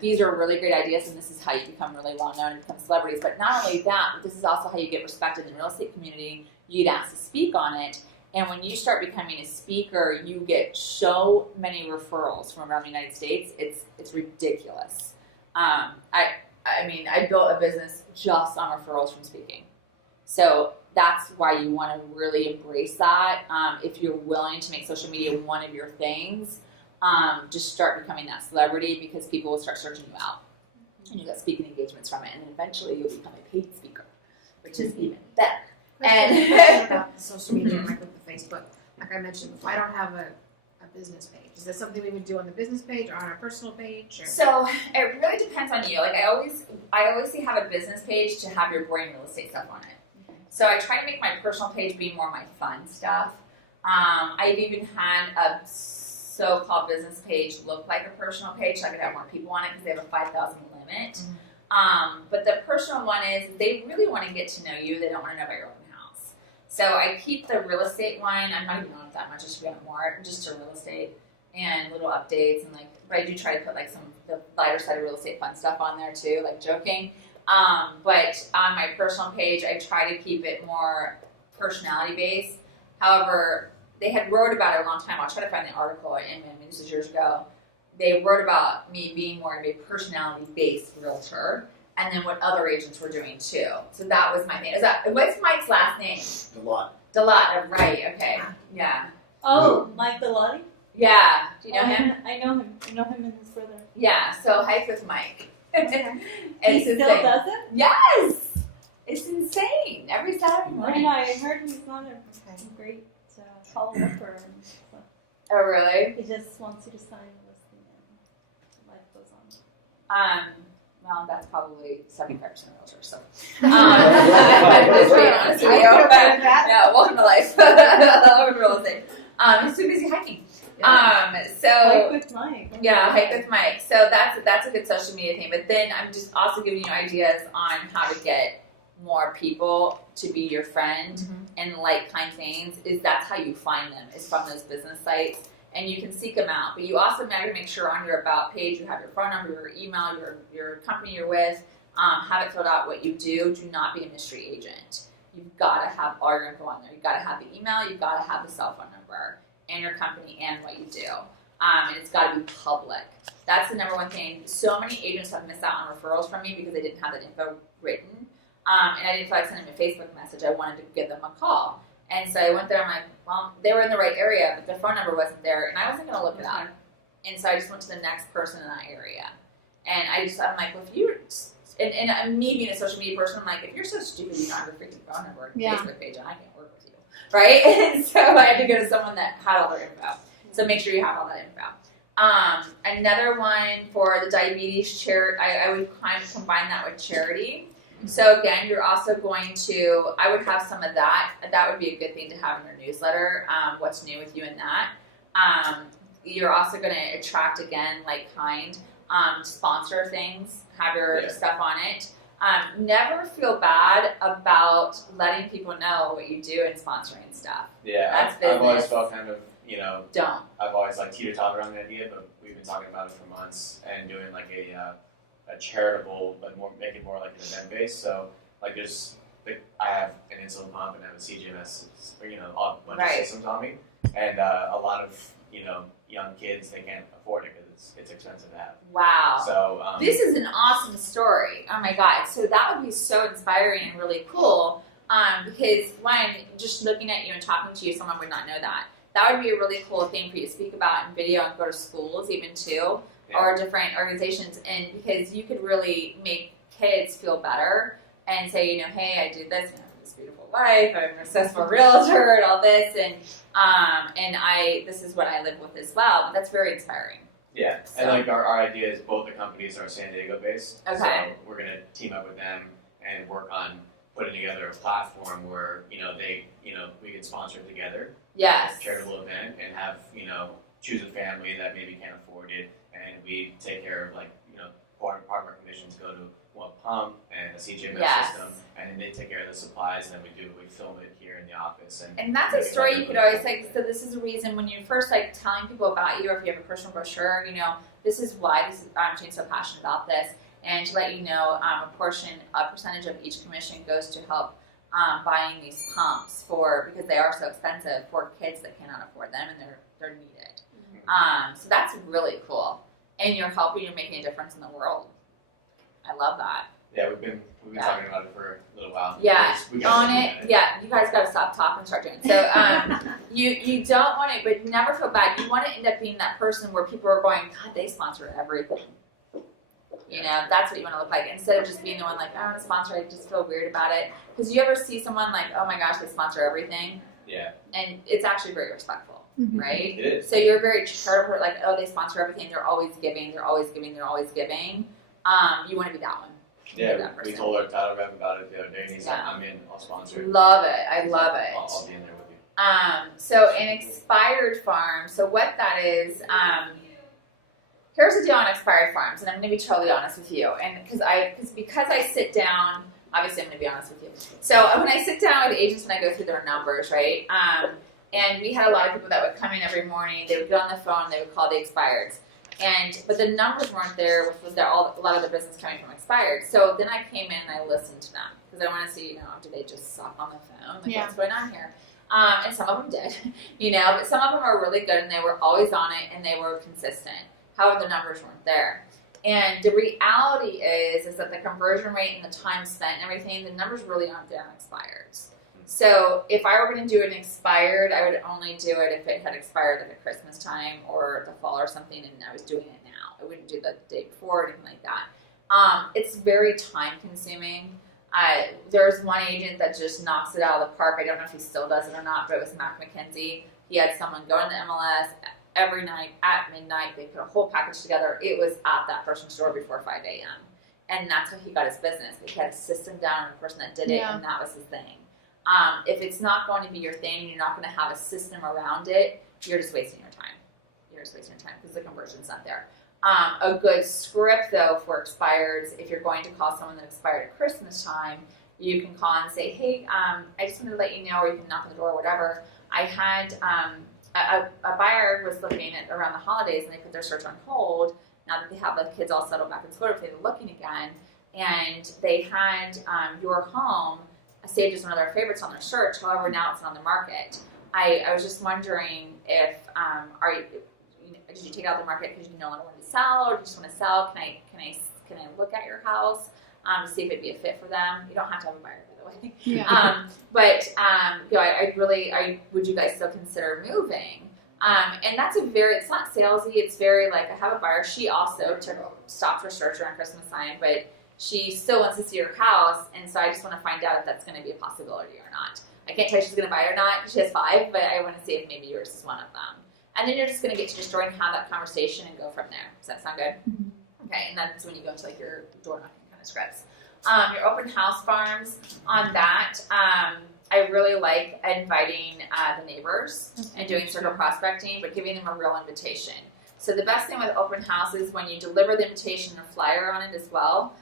These are really great ideas, and this is how you become really well known and become celebrities. But not only that, but this is also how you get respected in the real estate community. You get asked to speak on it, and when you start becoming a speaker, you get so many referrals from around the United States. It's ridiculous. I mean, I built a business just on referrals from speaking. So that's why you want to really embrace that. If you're willing to make social media one of your things, just start becoming that celebrity, because people will start searching you out. And you get speaking engagements from it. And then eventually you'll become a paid speaker, which is even better. And about the social media, like with the Facebook, like I mentioned before, I don't have a business page. Is that something we would do on the business page or on our personal page? Or? So it really depends on you. Like I always say, have a business page to have your boring real estate stuff on it. Okay. So I try to make my personal page be more my fun stuff. I've even had a so-called business page look like a personal page, so I could have more people on it because they have a 5,000 limit. Mm-hmm. But the personal one is they really want to get to know you. They don't want to know about your open house. So I keep the real estate one. I'm not even on it that much. I should be on it more, just to real estate and little updates, and but I do try to put like some the lighter side of real estate fun stuff on there too, like joking. But on my personal page, I try to keep it more personality based. However, they had wrote about it a long time. I'll try to find the article, and this was years ago. They wrote about me being more of a personality based realtor, and then what other agents were doing too. So that was my name. What's Mike's last name? Delata, right? Okay, yeah. Oh, Mike Delotti? Yeah, do you know him? I know him. I know him and his brother. Yeah, so Hike with Mike. He It's still insane. does it? Yes! It's insane. Every Saturday I morning. know. I heard he's not a great follow-upper. Oh, really? He just wants you to sign the listing and life goes on. Well, that's probably 75% realtor, so. I'm just being honest with you. But, yeah, welcome to life. Welcome to real estate. He's too busy hiking. So Hike with Mike. yeah, hike with Mike. So that's a good social media thing. But then I'm just also giving you ideas on how to get more people to be your friend and like kind things. That's how you find them, is from those business sites. And you can seek them out. But you also have to make sure on your about page you have your phone number, your email, your company you're with. Have it filled out what you do. Do not be a mystery agent. You've got to have all your info on there. You've got to have the email. You've got to have the cell phone number and your company and what you do. And it's got to be public. That's the number one thing. So many agents have missed out on referrals from me because they didn't have that info written. And I didn't feel like sending them a Facebook message. I wanted to give them a call. And so I went there. I'm like, well, they were in the right area, but their phone number wasn't there. And I wasn't going to look it up. And so I just went to the next person in that area. And I'm like, well, if you... And me being a social media person, I'm like, if you're so stupid you don't have your freaking phone number and Facebook page, and I can't work with you, right? And so I had to go to someone that had all their info. So make sure you have all that info. Another one for the diabetes charity, I would kind of combine that with charity. So again, you're also going to, I would have some of that. That would be a good thing to have in your newsletter. What's new with you in that? You're also going to attract, again, like kind, sponsor things. Have your stuff on it. Never feel bad about letting people know what you do and sponsoring stuff. Yeah, That's business. I've always felt kind of, Don't. I've always like teeter-totter on the idea, but we've been talking about it for months and doing like a charitable, but make it more like an event based. So like I have an insulin pump and I have a CGMS, a bunch of systems on me, and a lot of young kids, they can't afford it because it's expensive to have. Wow. So this is an awesome story. Oh my God. So that would be so inspiring and really cool. Because when just looking at you and talking to you, someone would not know that. That would be a really cool thing for you to speak about in video and go to schools even too, or different organizations. And because you could really make kids feel better and say, hey, I do this, I have this beautiful life, I'm a successful realtor and all this. And this is what I live with as well. But that's very inspiring. Yeah, So. and like our idea is both the companies are San Diego based. Okay. So we're gonna team up with them and work on putting together a platform where we can sponsor it together. Yes. A charitable event and have choose a family that maybe can't afford it, and we take care of part of our commissions go to one pump and a CGMS system, and then they take care of the supplies, and then we film it here in the office. And that's a story you could always say. So this is the reason when you're first telling people about you, or if you have a personal brochure, this is why Jane's so passionate about this, and to let you know, a percentage of each commission goes to help buying these pumps because they are so expensive for kids that cannot afford them, and they're needed. So that's really cool, and you're making a difference in the world. I love that. Yeah, we've been talking about it for a little while. Yeah, we own it. Yeah, you guys got to stop talking and start doing it. So you don't want it, but never feel bad. You want to end up being that person where people are going, God, they sponsor everything. That's what you want to look like. Instead of just being the one like, I want to sponsor, I just feel weird about it. Because you ever see someone like, oh my gosh, they sponsor everything? Yeah. And it's actually very respectful, right? It is. So you're very charitable, like, oh, they sponsor everything. They're always giving. They're always giving. They're always giving. You want to be that one. Yeah, we told our title rep about it the other day, and he's like, I'm in, I'll sponsor it. Love it. I love it. I'll be in there with you. So an expired farm. So what that is, here's the deal on expired farms, and I'm going to be totally honest with you. And because I sit down, obviously I'm going to be honest with you. So when I sit down with agents and I go through their numbers, right? And we had a lot of people that would come in every morning. They would get on the phone. They would call the expireds. But the numbers weren't there, which was a lot of the business coming from expired. So then I came in and I listened to them because I want to see, do they just suck on the phone? Like, what's going on here? And some of them did, but some of them are really good and they were always on it and they were consistent. However, the numbers weren't there. And the reality is that the conversion rate and the time spent and everything, the numbers really aren't there on expireds. So if I were going to do an expired, I would only do it if it had expired at Christmas time or the fall or something, and I was doing it now. I wouldn't do the day before or anything like that. It's very time consuming. There's one agent that just knocks it out of the park. I don't know if he still does it or not, but it was Mac McKenzie. He had someone go into MLS every night at midnight. They put a whole package together. It was at that person's store before 5 a.m. And that's how he got his business. He had a system down and a person that did it, and that was his thing. If it's not going to be your thing, you're not going to have a system around it, you're just wasting your time. here's wasting your time because the conversion's not there. A good script though for expireds, if you're going to call someone that expired at Christmas time, you can call and say, hey, I just wanted to let you know, or you can knock on the door or whatever. I had a buyer was looking at around the holidays and they put their search on hold now that they have the kids all settled back in school, if they were looking again, and they had your home saved as one of their favorites on their search. However, now it's not on the market. I was just wondering if did you take it out of the market because you no longer want to sell, or do you just want to sell? Can I look at your house to see if it'd be a fit for them? You don't have to have a buyer, by the way. Yeah. Would you guys still consider moving? And that's it's not salesy. It's very like, I have a buyer. She also stopped her search around Christmas time, but she still wants to see your house, and so I just want to find out if that's going to be a possibility or not. I can't tell you she's going to buy it or not. She has 5, but I want to see if maybe yours is one of them. And then you're just going to get to just and have that conversation and go from there. Does that sound good? Mm-hmm. Okay, and that's when you go into like your door knocking kind of scripts. Your open house farms, on that, I really like inviting the neighbors and doing circle prospecting, but giving them a real invitation. So the best thing with open house is when you deliver the invitation and a flyer on it as well.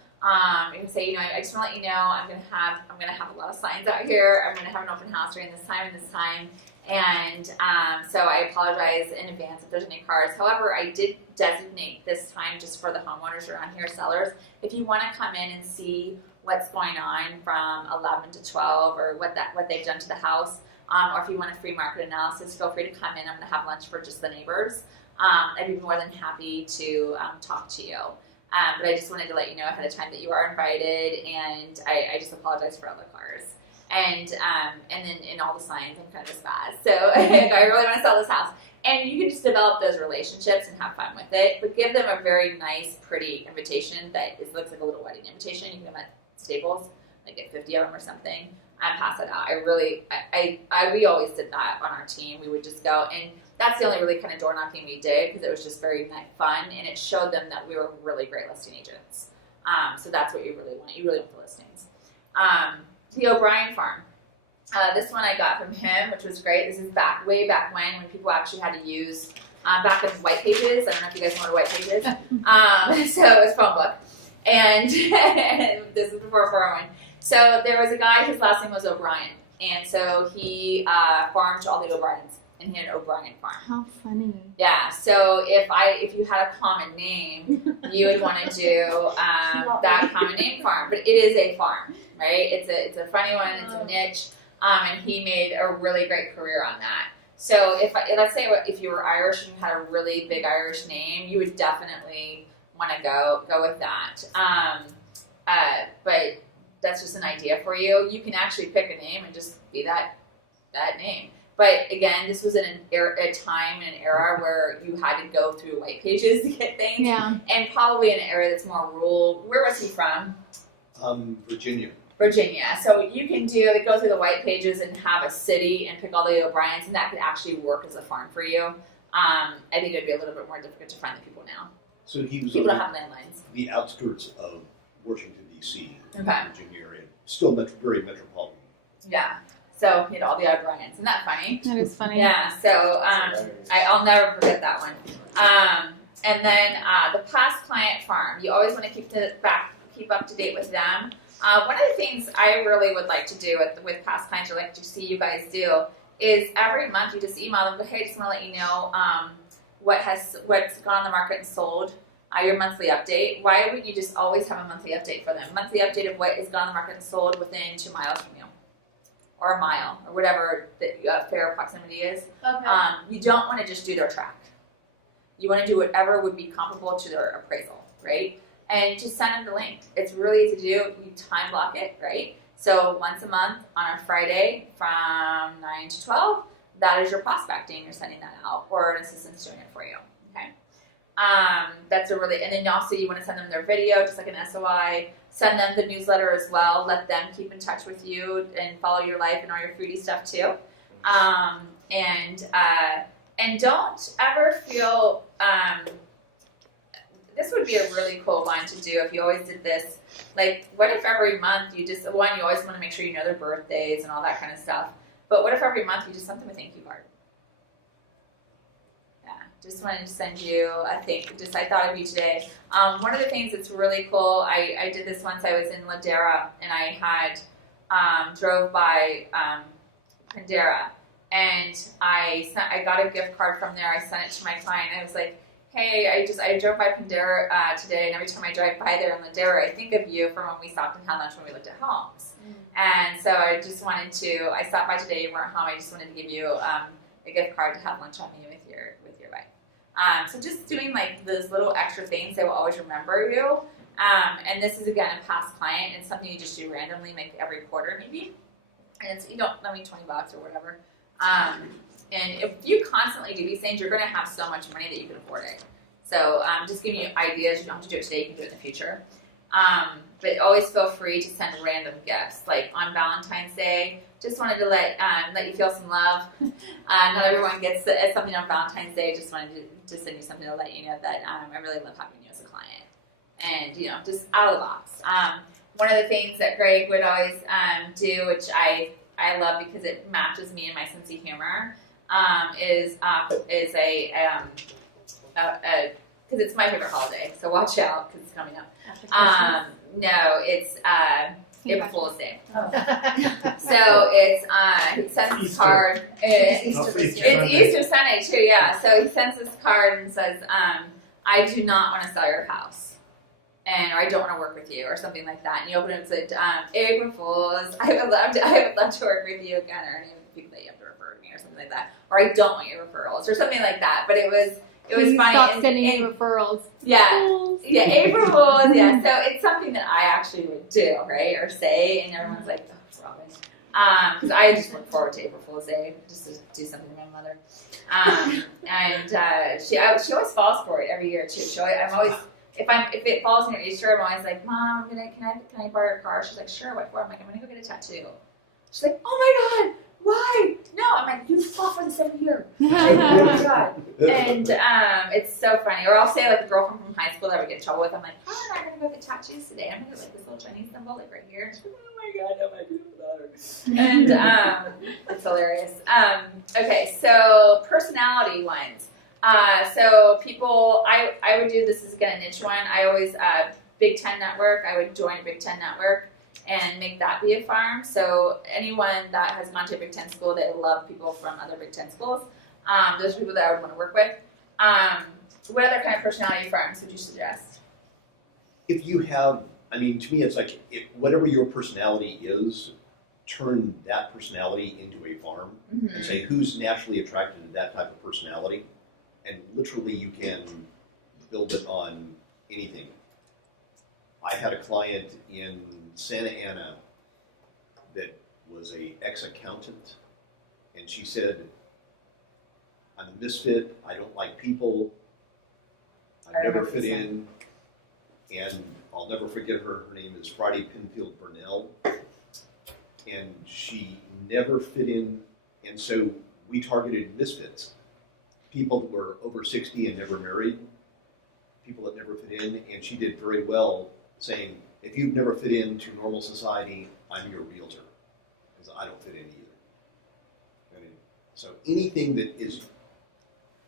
You can say, I just want to let you know I'm gonna have a lot of signs out here. I'm gonna have an open house during this time and this time, and so I apologize in advance if there's any cars. However, I did designate this time just for the homeowners around here, sellers. If you want to come in and see what's going on from 11 to 12, or what they've done to the house, or if you want a free market analysis, feel free to come in. I'm gonna have lunch for just the neighbors. I'd be more than happy to talk to you. But I just wanted to let you know ahead of time that you are invited, and I just apologize for all the cars. And then in all the signs, I'm kind of a spaz. So I really want to sell this house. And you can just develop those relationships and have fun with it, but give them a very nice, pretty invitation that looks like a little wedding invitation. You can give them at Staples, like get 50 of them or something, and pass it out. We always did that on our team. We would just go, and that's the only really kind of door knocking we did, because it was just very fun, and it showed them that we were really great listing agents. So that's what you really want. You really want the listings. The O'Brien farm. This one I got from him, which was great. This is way back when people actually had to use back in white pages. I don't know if you guys know what a white page is. So it was phone book, and this is before 401. So there was a guy. His last name was O'Brien, and so he farmed to all the O'Briens. And he had an O'Brien farm. How funny. Yeah, so if you had a common name, you would want to do that common name farm. But it is a farm, right? It's a funny one. It's a niche, and he made a really great career on that. So let's say if you were Irish and you had a really big Irish name, you would definitely want to go with that. But that's just an idea for you. You can actually pick a name and just be that name. But again, this was in a time and an era where you had to go through white pages to get things. Yeah. And probably in an area that's more rural. Where was he from? Virginia. Virginia. So you can go through the white pages and have a city and pick all the O'Briens, and that could actually work as a farm for you. I think it would be a little bit more difficult to find the people now. So he was People on don't have landlines. the outskirts of Washington, D.C., Okay. Virginia area. Still very metropolitan. Yeah. So he had all the O'Briens. Isn't that funny? That is funny. Yeah, so I'll never forget that one. And then the past client farm, you always want to keep up to date with them. One of the things I really would like to do with past clients, or like to see you guys do, is every month you just email them, go, hey, just want to let you know what's gone on the market and sold, your monthly update. Why wouldn't you just always have a monthly update for them? Monthly update of what is gone on the market and sold within 2 miles from you, or a mile, or whatever the fair proximity is. Okay. You don't want to just do their track. You want to do whatever would be comparable to their appraisal, right? And just send them the link. It's really easy to do. You time block it, right? So once a month on a Friday from 9 to 12, that is your prospecting. You're sending that out, or an assistant's doing it for you, okay? That's and then also you want to send them their video, just like an SOI. Send them the newsletter as well. Let them keep in touch with you and follow your life and all your foodie stuff too. And don't ever feel, this would be a really cool one to do if you always did this. Like, what if every month you always want to make sure you know their birthdays and all that kind of stuff. But what if every month you just sent them a thank you card? Yeah. just wanted to send you a thing. I thought of you today. One of the things that's really cool, I did this once. I was in Ladera and I had drove by Pandera, and I got a gift card from there. I sent it to my client. I was like, hey, I drove by Pandera today, and every time I drive by there in Ladera, I think of you from when we stopped and had lunch when we looked at homes. And so I just wanted to. I stopped by today. You weren't home. I just wanted to give you a gift card to have lunch on me with your wife. So just doing like those little extra things that will always remember you. And this is again a past client. It's something you just do randomly, make every quarter maybe. And it's, you don't, I mean, $20 or whatever. And if you constantly do these things, you're going to have so much money that you can afford it. So just giving you ideas. You don't have to do it today. You can do it in the future. But always feel free to send random gifts. Like on Valentine's Day, just wanted to let you feel some love. Not everyone gets something on Valentine's Day. Just wanted to send you something to let you know that I really love having you as a client. And, you know, just out of the box. One of the things that Greg would always do, which I love because it matches me and my sense of humor, is because it's my favorite holiday. So watch out because it's coming up. No, it's April Fool's Day. Oh. So it's he sends this card. It's Easter Sunday too, yeah. So he sends this card and says, "I do not want to sell your house, or I don't want to work with you," or something like that. And you open it and said, "April Fools, I would love to work with you again," or any of the people that you have to refer to me, or something like that. Or I don't want your referrals, or something like that. But it was funny. Stop sending me referrals. Yeah. Yeah, April Fools, yeah. So it's something that I actually would do, right? Or say, and everyone's like, oh, Robin. Because I just look forward to April Fool's Day, just to do something to my mother. And she always falls for it every year, too. I'm always, if it falls near Easter, I'm always like, Mom, can I borrow your car? She's like, sure, what for? I'm like, I'm going to go get a tattoo. She's like, oh my God. Why? No, I'm like, you fought for this every year. Oh my God. And it's so funny. Or I'll say like a girlfriend from high school that I would get in trouble with. I'm like, oh, I'm going to go get tattoos today. I'm going to get like this little Chinese symbol like right here. And she's like, oh my God, oh my beautiful daughter. And it's hilarious. Okay, so personality ones. So people, I would do, this is again a niche one. I always, Big Ten network, I would join a Big Ten network and make that be a farm. So anyone that has gone to a Big Ten school, they love people from other Big Ten schools. Those are people that I would want to work with. What other kind of personality farms would you suggest? If you have, I mean, to me, it's like whatever your personality is, turn that personality into a farm and say who's naturally attracted to that type of personality, and literally you can build it on anything. I had a client in Santa Ana that was a ex-accountant, and she said, I'm a misfit, I don't like people, I never fit in, and I'll never forget her. Her name is Friday Pinfield Burnell, and she never fit in, and so we targeted misfits. People that were over 60 and never married, people that never fit in, and she did very well saying, if you've never fit into normal society, I'm your realtor, because I don't fit in either. So anything that is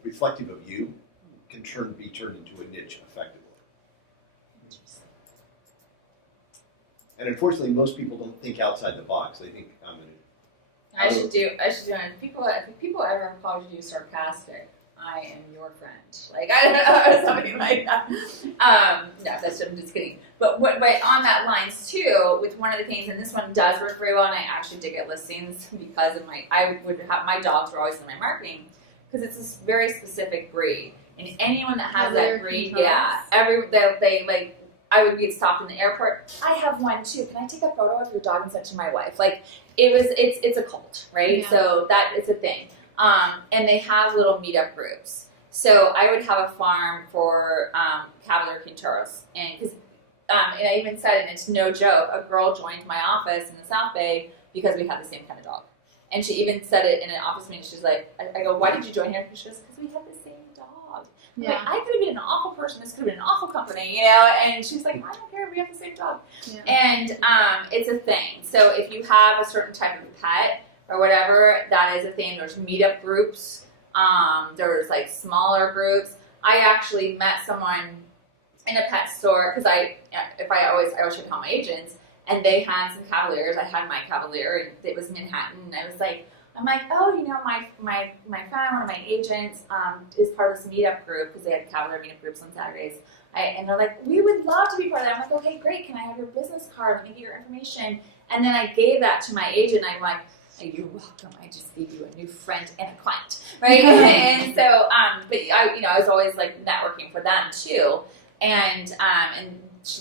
reflective of you can be turned into a niche effectively. And unfortunately, most people don't think outside the box. They think I'm going to. I should do it. If people ever call you sarcastic, I am your friend. Like, I don't know, something like that. No, I'm just kidding. But on that lines too, with one of the things, and this one does work very well, and I actually did get listings because of my dogs were always in my marketing, because it's this very specific breed. And anyone that has that breed, yeah, I would get stopped in the airport. I have one too. Can I take a photo of your dog and send it to my wife? Like, it's a cult, right? Yeah. So that is a thing. And they have little meetup groups. So I would have a farm for Cavalier Quinteros, and I even said, and it's no joke, a girl joined my office in the South Bay because we had the same kind of dog. And she even said it in an office meeting. She's like, I go, why did you join here? She goes, because we have the same dog. Yeah. Like, I could have been an awful person. This could have been an awful company, you know? And she's like, I don't care. We have the same dog. Yeah. And it's a thing. So if you have a certain type of pet or whatever, that is a thing. There's meetup groups There was like smaller groups. I actually met someone in a pet store because I always should call my agents, and they had some Cavaliers. I had my Cavalier, and it was Manhattan. And I'm like, oh, you know, my friend, one of my agents, is part of this meetup group because they had Cavalier meetup groups on Saturdays. And they're like, we would love to be part of that. I'm like, okay, great. Can I have your business card? Let me get your information. And then I gave that to my agent. I'm like, you're welcome. I just gave you a new friend and a client, right? And so, but I was always like networking for them too, and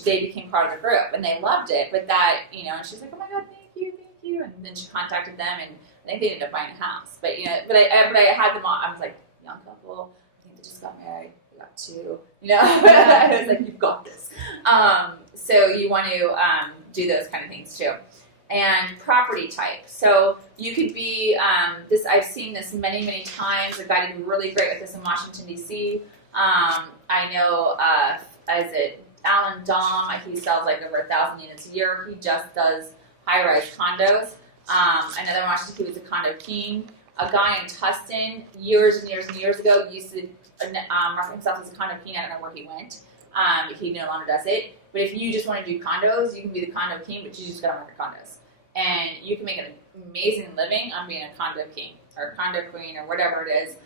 they became part of the group and they loved it. But that, you know, and she's like, oh my God, thank you, and then she contacted them, and I think they ended up buying a house. But you know, but I had them all. I was like, young couple. I think they just got married. They got 2. You know, I was like, you've got this. So you want to do those kind of things too. And property type. So you could be this. I've seen this many, many times. A guy did really great with this in Washington D.C. I know, Alan Dom. He sells like over 1,000 units a year. He just does high-rise condos. Another one, he was a condo king. A guy in Tustin years and years and years ago used to market himself as a condo king. I don't know where he went. He no longer does it. But if you just want to do condos, you can be the condo king, but you just gotta market condos. And you can make an amazing living on being a condo king or condo queen or whatever it is.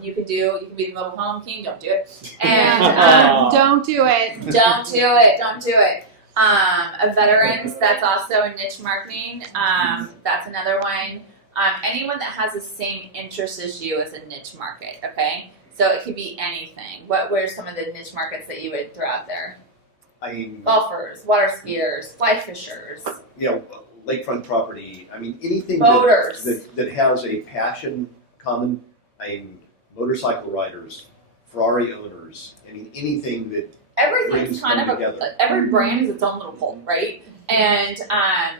You can be the mobile home king. Don't do it. And Don't do it. don't do it. A veterans, that's also a niche marketing. That's another one. Anyone that has the same interest as you is a niche market. Okay, so it could be anything. What were some of the niche markets that you would throw out there? I mean, Golfers, water skiers, fly fishers. you know, lakefront property. I mean, anything Boaters. that has a passion common. I mean, motorcycle riders, Ferrari owners. I mean, anything that Everything's brings kind them of together. every brand is its own little cult, right? And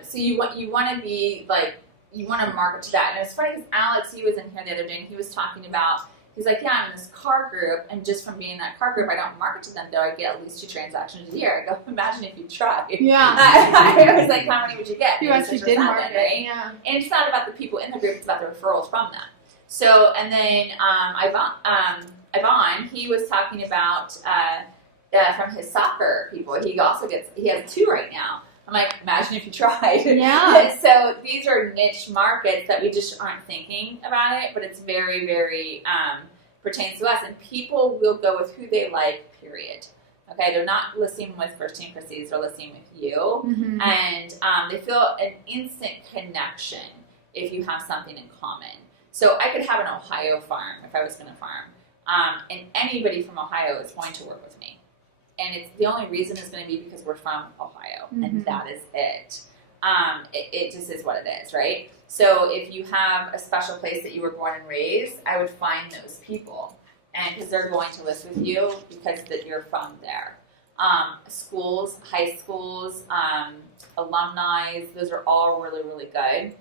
so you want to be like, you want to market to that. And it's funny because Alex, he was in here the other day and he was talking about, he's like, yeah, I'm in this car group, and just from being in that car group, I don't market to them, though I get at least 2 transactions a year. I go, imagine if you tried. Yeah. I was like, how many would you get? You Maybe actually 6 or did 7, market. right? Yeah. And it's not about the people in the group, it's about the referrals from them. So, and then Yvonne, he was talking about from his soccer people. He has 2 right now. I'm like, imagine if you tried. Yeah. So these are niche markets that we just aren't thinking about it, but it's very, very pertains to us. And people will go with who they like, period. Okay, they're not listening with first-team proceeds, they're listening with you. Mm-hmm. And they feel an instant connection if you have something in common. So I could have an Ohio farm if I was going to farm. And anybody from Ohio is going to work with me. And it's the only reason is going to be because we're from Ohio, and that is it. It just is what it is, right? So if you have a special place that you were born and raised, I would find those people, and because they're going to list with you because that you're from there. Schools, high schools, alumni, those are all really, really good.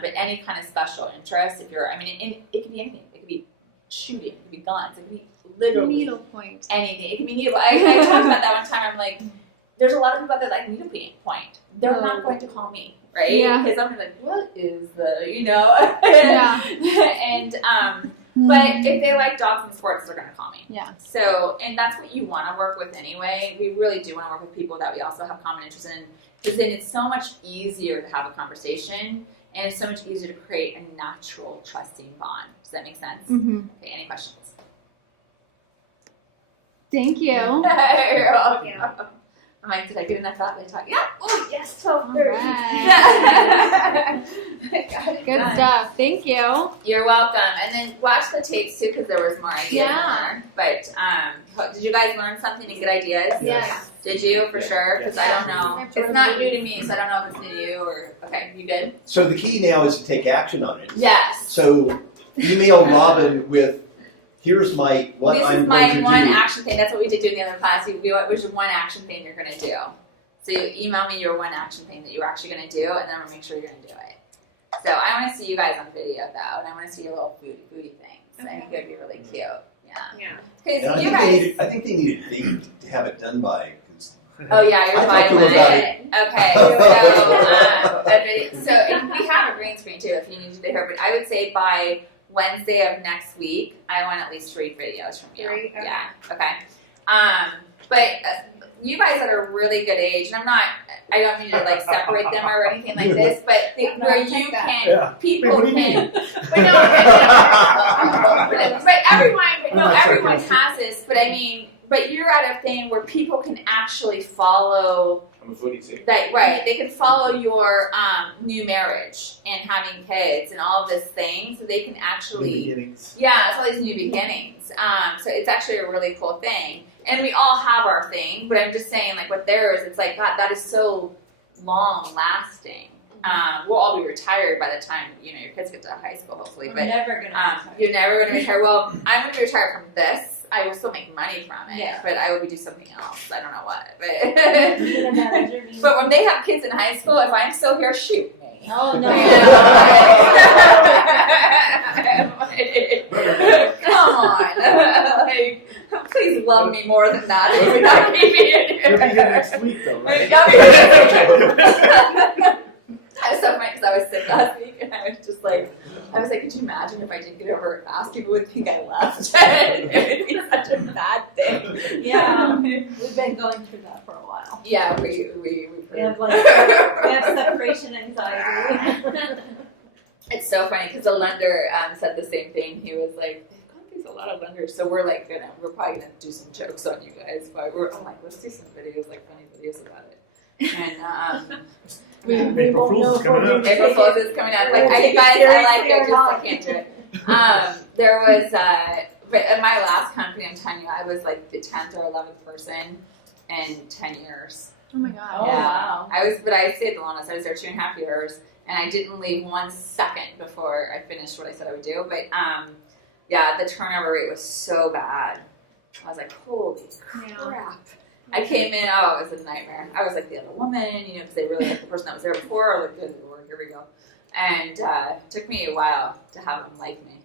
But any kind of special interest, if you're, it could be anything. It could be shooting, it could be guns, it could be literally Needlepoint. anything. It can be needle. I talked about that one time. I'm like, there's a lot of people out there that like needlepoint. They're not going to call me, right? Yeah. Because I'm like, what is the, Yeah. And but if they like dogs and sports, they're going to call me. Yeah. So, and that's what you want to work with anyway. We really do want to work with people that we also have common interest in, because then it's so much easier to have a conversation, and it's so much easier to create a natural, trusting bond. Does that make sense? Mm-hmm. Okay. Any questions? Thank you. You're welcome. I'm like, did I get enough out? They talk. Yeah. Oh yes. 12:30. Right. Good stuff. Thank you. You're welcome. And then watch the tapes too, because there was more ideas Yeah. in there. But did you guys learn something and get ideas? Yes. Did you for sure? Because I don't know. Yes. It's not new to me, so I don't know if it's new to you or. Okay, you good? So the key now is to take action on it. Yes. So email Robin with, here's my what This I'm is my going to one do. action thing. That's what we did do in the other class. Which is one action thing you're going to do. So you email me your one action thing that you're actually going to do, and then I'm going to make sure you're going to do it. So I want to see you guys on video though, and I want to see your little booty things. I think it would be really cute. Yeah. Yeah. And Because you guys. I think they need a date to have it done by. 'cause Oh yeah, you're I talked to dividing him about it. Okay, so we have a green screen too if you need to do her, but I would say by Wednesday of next week, I want at least 3 videos from you. 3? Okay. Yeah. Okay. But you guys at a really good age, and I don't mean to like separate them or anything like this, but where you can, Yeah. people Wait, what do you can, mean? but no, but everyone has this, but I mean, but you're at a thing where people can actually follow I'm a foodie too. that, right? They can follow your new marriage and having kids and all of this thing, so they can actually, Beginnings. yeah, it's all these new beginnings. So it's actually a really cool thing. And we all have our thing, but I'm just saying, like, with theirs, it's like, God, that is so long lasting. We'll all be retired by the time, your kids get to high school, hopefully. We're But never gonna. you're never going to retire. Well, I'm going to retire from this. I will still make money from it, Yeah. but I will be doing something else. I don't know what. But, But but when they have kids in high school, if I'm still here, shoot me. oh no. Come on. Like, please love me more than that. If you're not keeping it You'll be here here. next week, though, right? That was so funny because I was sick last week and I was just like, could you imagine if I didn't get over it fast? People would think I left. It would be such a bad thing. Yeah, we've been going through that for a while. Yeah, we We have separation anxiety. It's so funny because the lender said the same thing. He was like, they've gone through a lot of lenders, so we're probably gonna do some jokes on you guys. But I'm like, let's do some videos, like funny videos about it. And April Fool's is coming up. April Fool's is coming up. Like, you guys, I like it, just I can't do it. There was, but in my last company, I'm telling you, I was like the 10th or 11th person in 10 years. Oh my god. Oh, wow. But I stayed the longest. I was there 2.5 years, and I didn't leave 1 second before I finished what I said I would do. But yeah, the turnover rate was so bad. I was like, holy crap. I came in, it was a nightmare. I was like the other woman, because they really liked the person that was there before. I was like, good lord, here we go. And it took me a while to have them like me.